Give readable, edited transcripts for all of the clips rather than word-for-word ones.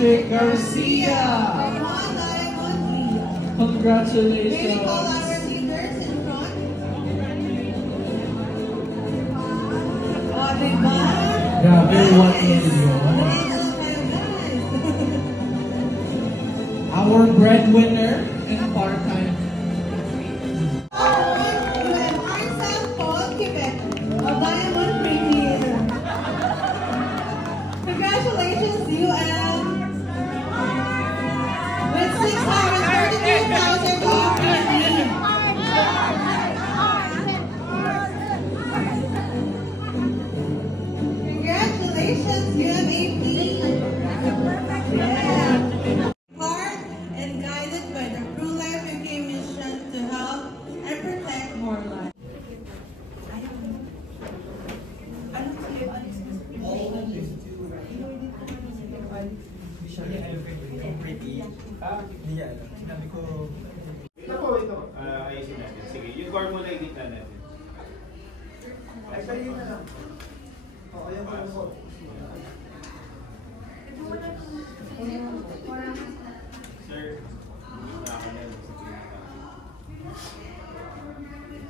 Patrick Garcia. Congratulations. Grabe, 1 million. Our breadwinner and part-time. Congratulations, you and with 633,000 Congratulations, UMAP. Yeah. Part and guided by the True Life UK mission to help and protect more lives. Sinabi ko... Ito. Ayusin natin. Sige, yung core muna edit na natin. Ay, sa'yo na lang. Oo, ayaw ko lang po. Sir, nakakalan sa pinaka.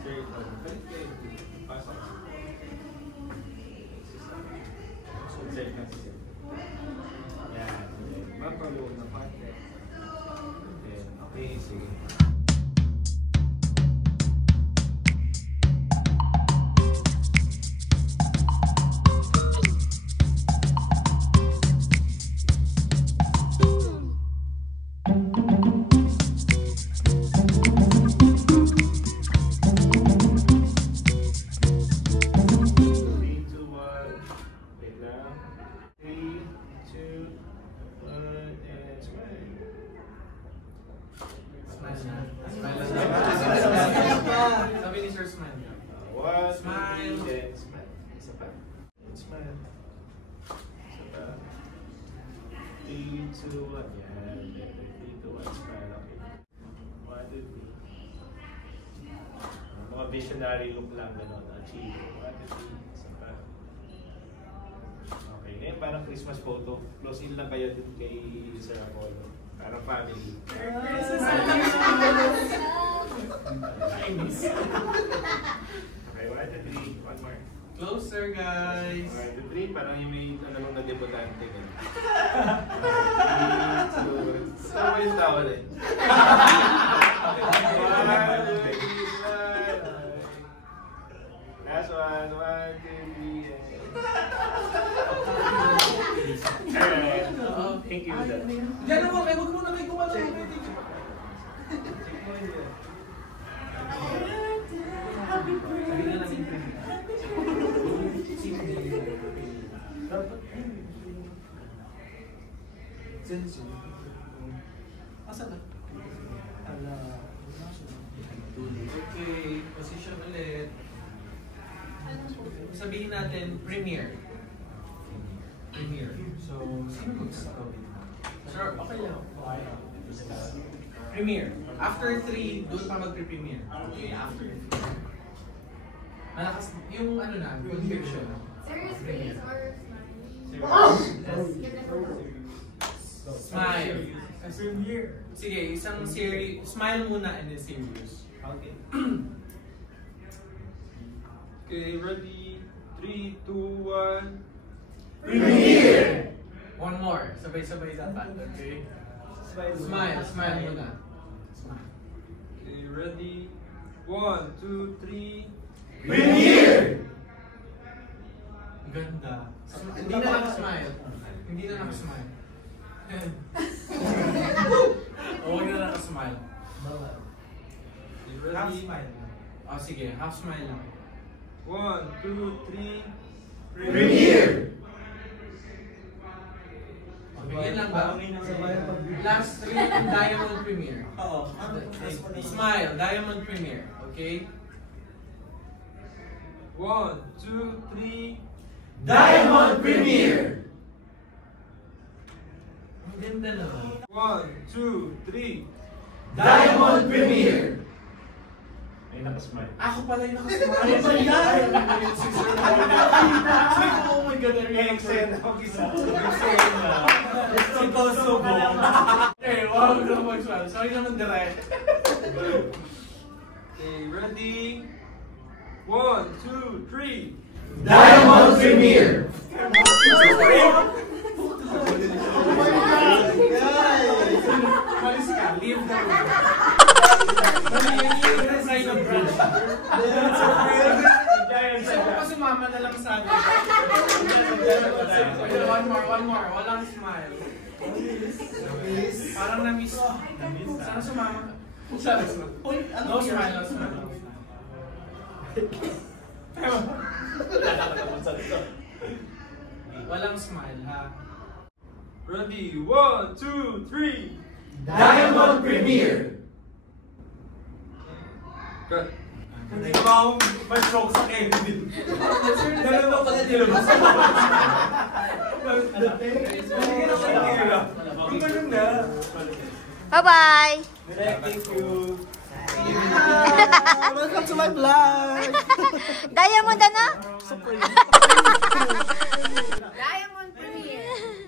Sir, balik kayo. Pasok. Sir, kasi sir. Yan. Mapaloob na parte. Okay, sige. Sabi ni Sir Smile. Smile. Smile. Isa pa. Smile. Isa pa. 3, 2, 1. Yan. 3, 2, 1. Smile. Okay. 1, 2, 3. Mga visionary look lang gano'n. Achieve. 1, 2, 3. Isa pa. Okay. Ngayon parang Christmas photo. Close in lang kayo din kay Sir Apollo. Parang family. Chinese. Okay, 1, 2, 3. One more. Closer, guys. 1, 2, 3. Parang yung may alam na debutante. 3, 2, 1. Saan ba yung tawal eh? 1, 2, 3. Last one. 1, 2, 3. Thank you. Diyan naman kayo. Huwag muna kayo kumala. Okay, position ulit. Sabihin natin, premiere. So, sino mag-start? Sure, okay lang. Premiere. After 3, doon pa mag-premiere. Okay, after 3. Malakas, yung ano na, conviction. Serious face or Smile. Sige, isang serious. Smile muna and then serious. Okay. Okay, ready? 3, 2, 1. Premiere! One more. Sabay-sabay dapat. Okay? Smile muna. Smile. Okay, ready? 1, 2, 3. Premiere! Ganda. Hindi na nakasmile. Hindi na nakasmile. Huwag na nakasmile. Half smile. Oh, sige. Half smile lang. 1, 2, 3. Premiere! Okay, yan lang ba? Last 3 yung Diamond Premiere. Smile, Diamond Premiere. Okay? 1, 2, 3. Diamond Premiere! Ang ganda naman. 1, 2, 3. Diamond Premiere! May nakasmile. Ako pala yung nakasmile. Ano ba yan? Oh my God, Eksena, mag-isa. Si Kosovo. Okay, wow, lang mag-smile. Sorry naman direct. Okay, ready? 1, 2, 3. Diamond Premiere! Malis ka, leave the room. Yung resign of bridge. Gusto ko sumama na lang sa akin. One more. Walang smile. Parang na-miss. Sana sumama ka. No smile. Walang smile, ha? Ready? 1, 2, 3. Diamond Premiere! Good. Hindi ko akong ma-stroke sa Kennedy. Dalawa ko na nilabas. Bye-bye! Thank you. Welcome to my vlog! Diamond ano? Diamond Premiere!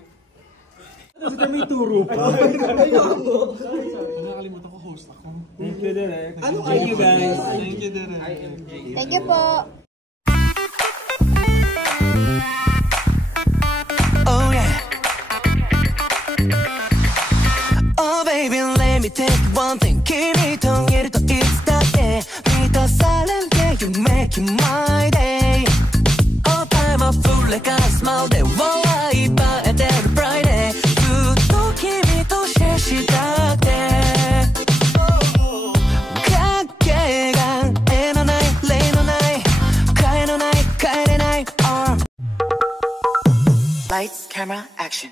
Kasi kami turo pa. Nakalimutan ko host ako. Thank you, Derek. Thank you, guys. Thank you, Derek. Thank you po! Oh yeah. Oh baby, let me take one thing. 君といるといつだって満たされて You make it my day. All time I feel like a smile で笑いばえてる Friday. ずっと君とシェアしたくて影が絵のない例のない替えのない帰れない Lights, camera, action.